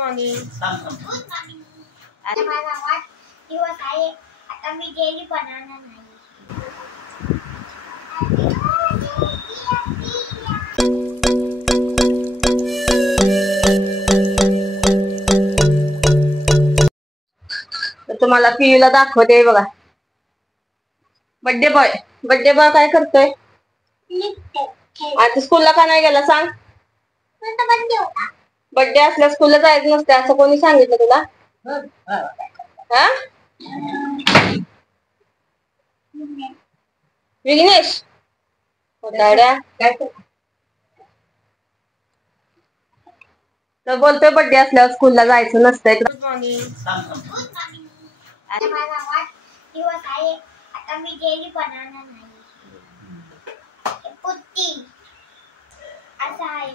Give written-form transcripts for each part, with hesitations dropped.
Morning. आता माझा वाट दिवस आहे. आता मी जेली बनवणार नाही. तुम्हाला पियूला दाखवते बघा. बर्थडे बॉय काय करतोय? आता स्कूलला का नाही गेला सांग? बर्थडे असल्या स्कूलला जायचं नसते असं कोणी सांगितलं तुला? हा विघ्नेश तर बोलतोय बर्थडे असल्यावर स्कूलला जायचं नसतंय. Good morning. आता माझा वाट दिवस आहे. आता मी जेली बनवणार नाही. पुत्ती असं आहे.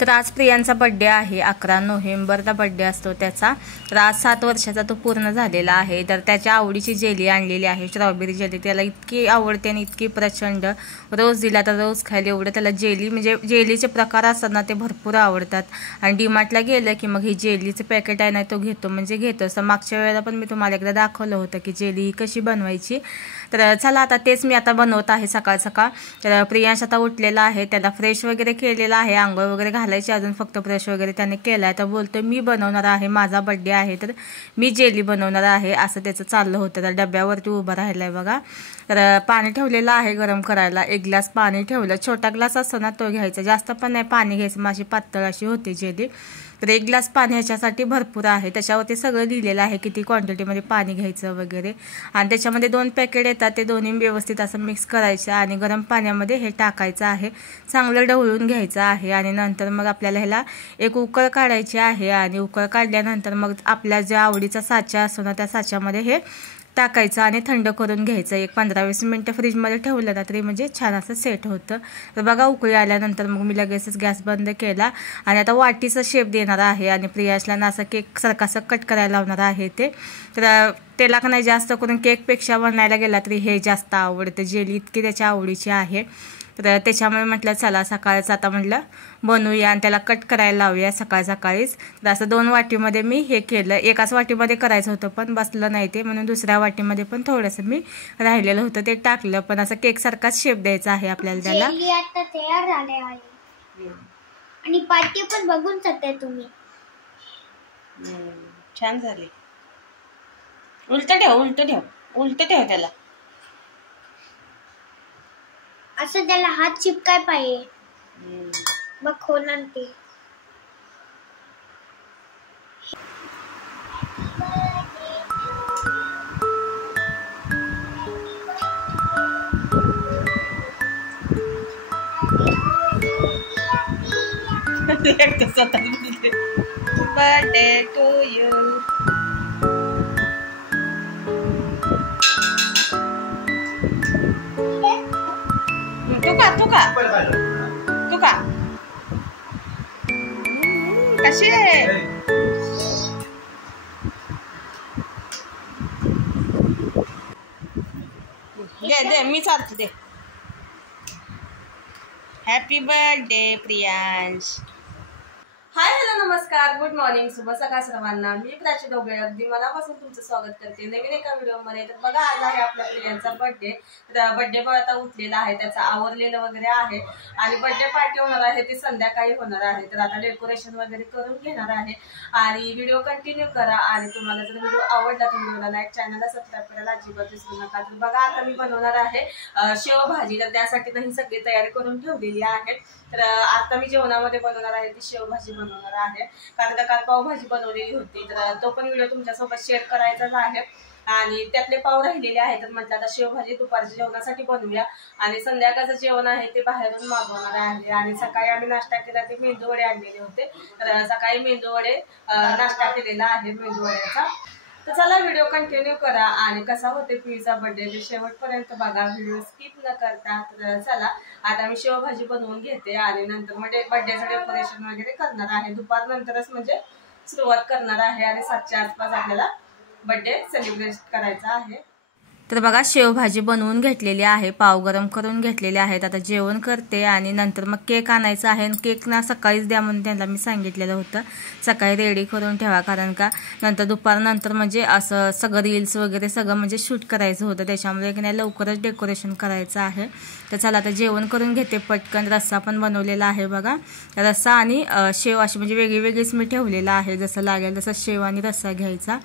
तर आज प्रियांचा बर्थडे आहे. 11 नोव्हेंबरला बर्थडे असतो त्याचा. तर आज 7 वर्षाचा तो पूर्ण झालेला आहे. तर त्याच्या आवडीची जेली आणलेली आहे, स्ट्रॉबेरी जेली. त्याला इतकी आवडते आणि इतकी प्रचंड. रोज दिला तर रोज खायला एवढं त्याला जेली, म्हणजे जेलीचे प्रकार असतात ना ते भरपूर आवडतात. आणि डीमार्टला गेलं की मग ही जेलीचं पॅकेट आहे ना तो घेतो, म्हणजे घेतोच. तर मागच्या वेळेला पण मी तुम्हाला एकदा दाखवलं होतं की जेली ही कशी बनवायची. तर चला आता तेच मी आता बनवत आहे सकाळ सकाळ. तर प्रियांश आता उठलेला आहे, त्याला फ्रेश वगैरे केलेला आहे, आंघोळ वगैरे घालायची अजून फक्त ब्रश वगैरे त्याने केलाय. तर बोलतोय मी बनवणार आहे, माझा बर्थडे आहे तर मी जेली बनवणार आहे असं त्याचं चाललं होतं. तर डब्यावरती उभं राहिलाय बघा. तर पाणी ठेवलेलं आहे गरम करायला. 1 ग्लास पाणी ठेवलं, छोटा ग्लास असतो ना तो घ्यायचा, जास्त पण नाही पाणी घ्यायचं, माझी पातळ अशी होती जेली. तर 1 ग्लास पाणी ह्याच्यासाठी भरपूर आहे. त्याच्यावरती सगळं लिहिलेलं आहे किती क्वांटिटीमध्ये पाणी घ्यायचं वगैरे. आणि त्याच्यामध्ये 2 पॅकेट येतात, ते दोन्ही व्यवस्थित असं मिक्स करायचं आणि गरम पाण्यामध्ये हे टाकायचं आहे, चांगलं ढवळून घ्यायचं आहे. आणि नंतर मग आपल्याला ह्याला एक उकळ काढायची आहे. आणि उकळ काढल्यानंतर मग आपल्या ज्या आवडीचा साचा असतो ना त्या साच्यामध्ये हे टाकायचं आणि थंड करून घ्यायचं. एक 15-20 मिनटं फ्रीजमध्ये ठेवलं ना तरी म्हणजे छान असं सेट होतं. तर बघा उकळी आल्यानंतर मग मी लगेचच गॅस बंद केला आणि आता वाटीचा शेप देणार आहे. आणि प्रियाशला ना असं केक सारखं असं कट करायला लावणार आहे ते. तर त्याला का नाही जास्त करून केकपेक्षा बनायला गेला तरी हे जास्त आवडतं, जेली इतकी त्याच्या आवडीची आहे. तर त्याच्यामुळे म्हटलं चला सकाळचं आता म्हटलं बनवूया आणि त्याला कट करायला लावूया सकाळीच. तर असं 2 वाटीमध्ये मी हे केलं. एकाच वाटीमध्ये करायचं होतं पण बसलं नाही ते, म्हणून दुसऱ्या वाटीमध्ये पण थोडंसं मी राहिलेलं होतं ते टाकलं. पण असं केक सारखाच शेप द्यायचा आहे आपल्याला त्याला. जेली आता तयार झाले आहे आणि पार्टी पण बघून शकता तुम्ही. छान झाली. उलट ठेव त्याला. असं त्याला हात चिपकाय पाहिजे, मग होणार ते. Birthday to you. तू का कशी आहे? दे मी चालतो दे. Happy birthday Priyansh. Hi hello नमस्कार, गुड मॉर्निंग, शुभ सकाळ सर्वांना. मी प्राची डोबळे अगदी मनापासून तुमचं स्वागत करते नवीन एका व्हिडिओमध्ये. तर बघा आज आहे आपल्या प्रियांचा बर्थडे. तर बर्थडे बॉय आता उठलेला आहे, त्याचं आवरलेलं वगैरे आहे आणि बर्थडे पार्टी होणार आहे ती संध्याकाळी होणार आहे. तर आता डेकोरेशन वगैरे करून घेणार आहे आणि व्हिडिओ कंटिन्यू करा. आणि तुम्हाला जर व्हिडिओ आवडला तर व्हिडिओला लाईक, चॅनलला सबस्क्राईब करायला अजिबात विसरू नका. तर बघा आता मी बनवणार आहे शेवभाजी. तर त्यासाठी ही सगळी तयारी करून ठेवलेली आहे. तर आता मी जेवणामध्ये बनवणार आहे ती शेवभाजी बनवणार आहे, कारण का काल पावभाजी बनवलेली होती. तर तो पण व्हिडिओ तुमच्यासोबत शेअर करायचाच आहे. आणि त्यातले पाव राहिलेले आहेत तर म्हटलं आता शेवभाजी दुपारच्या जेवणासाठी बनवूया आणि संध्याकाळचं जेवण आहे ते बाहेरून मागवणार आहे. आणि सकाळी आम्ही नाश्ता केला ते मेंदूवडे आणलेले होते. तर सकाळी मेंदूवडे नाश्ता केलेला आहे मेंदूवड्याचा. तर चला व्हिडिओ कंटिन्यू करा आणि कसा होते पिऊचा बर्थडे शेवटपर्यंत बघा, व्हिडिओ स्किप न करता. तर चला आता मी शेवभाजी बनवून घेते आणि नंतर मग बर्थडेचं डेकोरेशन वगैरे करणार आहे. दुपार नंतरच म्हणजे सुरुवात करणार आहे आणि 7च्या आसपास आपल्याला बर्थडे सेलिब्रेट करायचा आहे. तर बघा शेवभाजी बनवून घेतलेली आहे, पाव गरम करून घेतलेले आहेत. आता जेवण करते आणि नंतर मग केक आणायचा आहे. केक ना सकाळीच द्या म्हणून त्यांना मी सांगितलेलं होतं, सकाळी रेडी करून ठेवा, कारण का नंतर दुपारनंतर म्हणजे असं सगळं रील्स वगैरे सगळं म्हणजे शूट करायचं होतं, त्याच्यामुळे की नाही लवकरच डेकोरेशन करायचं आहे. तर चला आता जेवण करून घेते पटकन. रस्सा पण बनवलेला आहे बघा, रस्सा आणि शेव अशी म्हणजे वेगळी वेगळीच मी ठेवलेलं आहे, जसं लागेल तसं शेव आणि रस्सा घ्यायचा.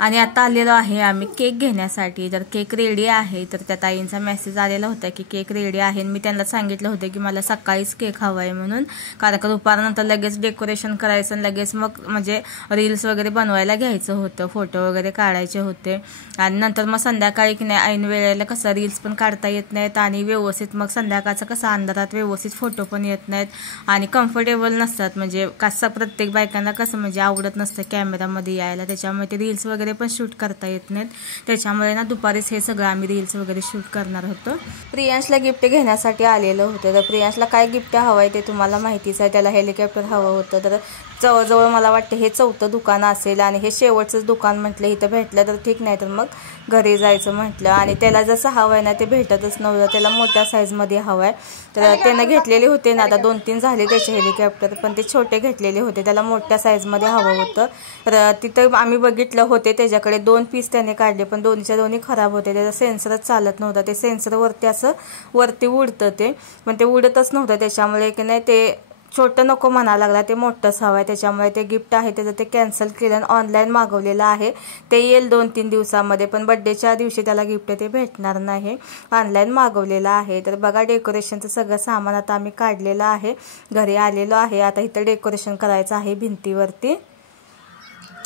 आणि आता आलेलो आहे आम्ही केक घेण्यासाठी. तर केक रेडी आहे. तर त्या ताईंचा मेसेज आलेला होता की केक रेडी आहे. मी त्यांना सांगितलं होतं की मला सकाळीच केक हवा आहे म्हणून, कारण का दुपारनंतर लगेच डेकोरेशन करायचं आणि लगेच मग म्हणजे रील्स वगैरे बनवायला घ्यायचं होतं, फोटो वगैरे काढायचे होते. आणि नंतर मग संध्याकाळी की नाही ऐन वेळेला कसं रील्स पण काढता येत नाहीत आणि व्यवस्थित मग संध्याकाळचं कसं अंधारात व्यवस्थित फोटो पण येत नाहीत आणि कम्फर्टेबल नसतात. म्हणजे कसं प्रत्येक बायकांना कसं म्हणजे आवडत नसतं कॅमेरामध्ये यायला, त्याच्यामुळे ते रील्स वगैरे पण शूट करता येत नाहीत. त्याच्यामुळे ना दुपारीच हे सगळं आम्ही रील्स वगैरे शूट करणार होतो. प्रियांशला गिफ्ट घेण्यासाठी आलेलं होतं. तर प्रियांशला काय गिफ्ट हवं आहे ते तुम्हाला माहितीच आहे, त्याला हेलिकॉप्टर हवं होतं. तर जवळजवळ मला वाटतं हे 4थं दुकान असेल आणि हे शेवटचंच दुकान म्हटलं, इथं भेटलं तर ठीक, नाही तर मग घरी जायचं म्हटलं. आणि त्याला जसं हवं आहे ना ते भेटतच नव्हतं, त्याला मोठ्या साईजमध्ये हवं आहे. तर त्यानं घेतलेले होते ना, आता 2-3 झाले त्याचे हेलिकॉप्टर, पण ते छोटे घेतलेले होते, त्याला मोठ्या साईजमध्ये हवं होतं. तर तिथं आम्ही बघितलं होते त्याच्याकडे 2 पीस त्याने काढले, पण दोन्हीच्या दोन्ही खराब होते, त्याचा सेन्सरच चालत नव्हता. ते सेन्सरवरती असं वरती उडतं ते, पण ते उडतच नव्हतं, त्याच्यामुळे की नाही ते छोटं नको म्हणायला लागला, ते मोठंच हवं आहे. त्याच्यामुळे ते गिफ्ट आहे त्याचं ते कॅन्सल केलं आणि ऑनलाईन मागवलेलं आहे. ते येईल 2-3 दिवसामध्ये, पण बड्डेच्या दिवशी त्याला गिफ्ट ते भेटणार नाही, ऑनलाईन मागवलेलं आहे. तर बघा डेकोरेशनचं सगळं सामान आता आम्ही काढलेलं आहे, घरी आलेलो आहे. आता इथं डेकोरेशन करायचं आहे भिंतीवरती.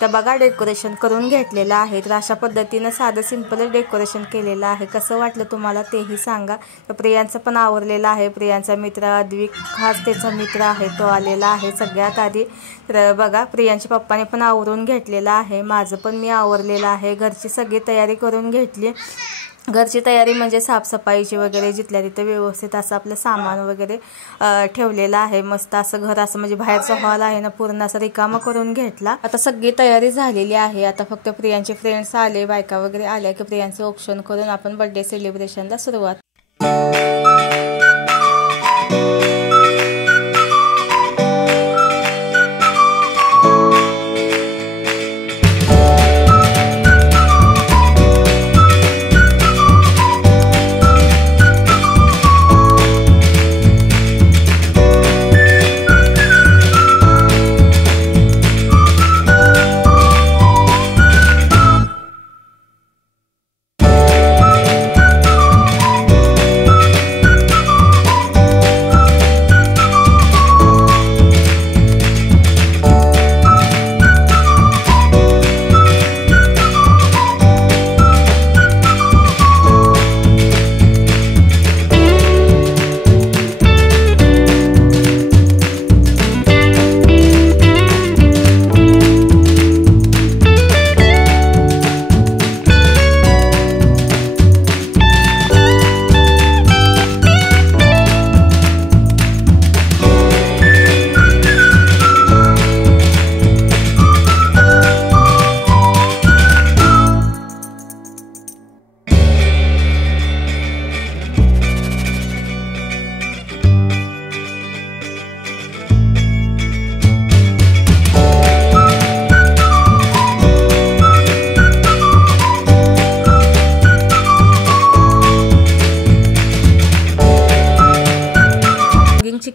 तर बघा डेकोरेशन करून घेतलेलं आहे. तर अशा पद्धतीनं साधं सिंपल डेकोरेशन केलेलं आहे. कसं वाटलं तुम्हाला तेही सांगा. तर प्रियांचं पण आवरलेलं आहे. प्रियांचा मित्र अद्विक, खास त्याचा मित्र आहे, तो आलेला आहे सगळ्यात आधी. तर बघा प्रियांच्या पप्पाने पण आवरून घेतलेलं आहे, माझं पण मी आवरलेलं आहे. घरची सगळी तयारी करून घेतली. घरची तयारी म्हणजे साफसफाईची वगैरे, जिथल्या तिथं व्यवस्थित असं आपलं सामान वगैरे ठेवलेलं आहे. मस्त असं घर असं म्हणजे बाहेरचा हॉल आहे ना पूर्ण असं रिकामं करून घेतला. आता सगळी तयारी झालेली आहे. आता फक्त प्रियांचे फ्रेंड्स आले, बायका वगैरे आल्या की प्रियांचं ऑप्शन करून आपण बर्थडे सेलिब्रेशनला सुरुवात.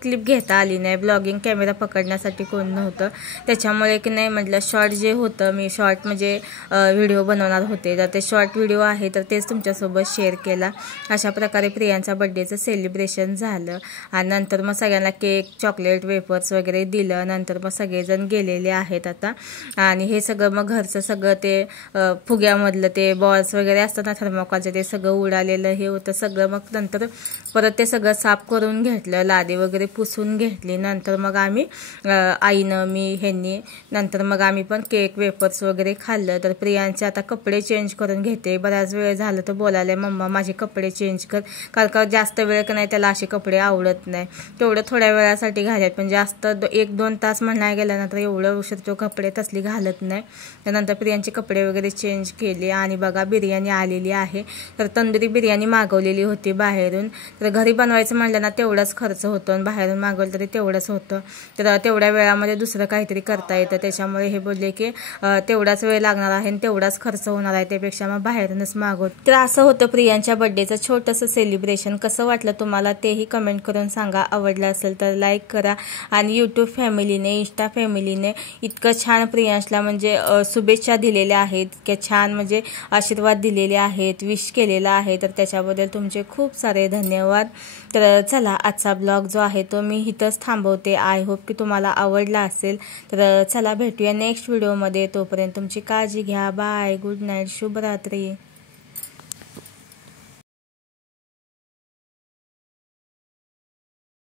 क्लिप घेता आली नाही, ब्लॉगिंग कॅमेरा पकडण्यासाठी कोण नव्हतं, त्याच्यामुळे की नाही म्हटलं शॉर्ट जे होतं, मी शॉर्ट म्हणजे व्हिडिओ बनवणार होते, तर ते शॉर्ट व्हिडिओ आहे तर तेच तुमच्यासोबत शेअर केला. अशा प्रकारे प्रियांचा बड्डेचं सेलिब्रेशन झालं आणि नंतर मग सगळ्यांना केक, चॉकलेट, वेफर्स वगैरे दिलं. नंतर मग सगळेजण गेलेले आहेत आता. आणि हे सगळं मग घरचं सगळं ते फुग्यामधलं ते बॉल्स वगैरे असतात ना थर्मोकॉलचे, ते सगळं उडालेलं हे होतं सगळं. मग नंतर परत ते सगळं साफ करून घेतलं, लादी वगैरे पुसून करून घेतली. नंतर मग आम्ही आईनं मी ह्यांनी नंतर मग आम्ही पण केक वेपर्स वगैरे खाल्लं. तर प्रियांचे आता कपडे चेंज करून घेते. बराच वेळ झालं तर बोलायला मम्मा माझे कपडे चेंज कर, कारण का जास्त वेळ का नाही त्याला असे कपडे आवडत नाही. तेवढं थोड्या वेळासाठी घालत, पण जास्त 1-2 तास म्हणायला गेल्यानंतर एवढं उशीर तो कपडे तसली घालत नाही. त्यानंतर प्रियांचे कपडे वगैरे चेंज केले आणि बघा बिर्याणी आलेली आहे. तर तंदुरी बिर्याणी मागवलेली होती बाहेरून. तर घरी बनवायचं म्हटलं ना तेवढाच खर्च होतो आणि बाहेरून मागवलं तरी तेवढंच होतं. तर तेवढ्या वेळामध्ये दुसरं काहीतरी करता येतं. त्याच्यामुळे हे बोलले की तेवढाच वेळ लागणार आहे आणि तेवढाच खर्च होणार आहे, त्यापेक्षा मग बाहेरूनच मागवत. तर असं होतं प्रियांच्या बर्थडेचं छोटंसं सेलिब्रेशन. कसं वाटलं तुम्हाला तेही कमेंट करून सांगा. आवडलं असेल तर लाईक करा. आणि यूट्यूब फॅमिलीने इंस्टा फॅमिलीने इतकं छान प्रियांशला म्हणजे शुभेच्छा दिलेल्या आहेत, इतक्या छान म्हणजे आशीर्वाद दिलेले आहेत, विश केलेला आहे. तर त्याच्याबद्दल तुमचे खूप सारे धन्यवाद. तर चला आजचा ब्लॉग जो आहे तो मी इथंच थांबवते. आय होप की तुम्हाला आवडला असेल. तर चला भेटूया नेक्स्ट व्हिडिओमध्ये. तोपर्यंत तुमची काळजी घ्या. बाय, गुड नाईट, शुभरात्री.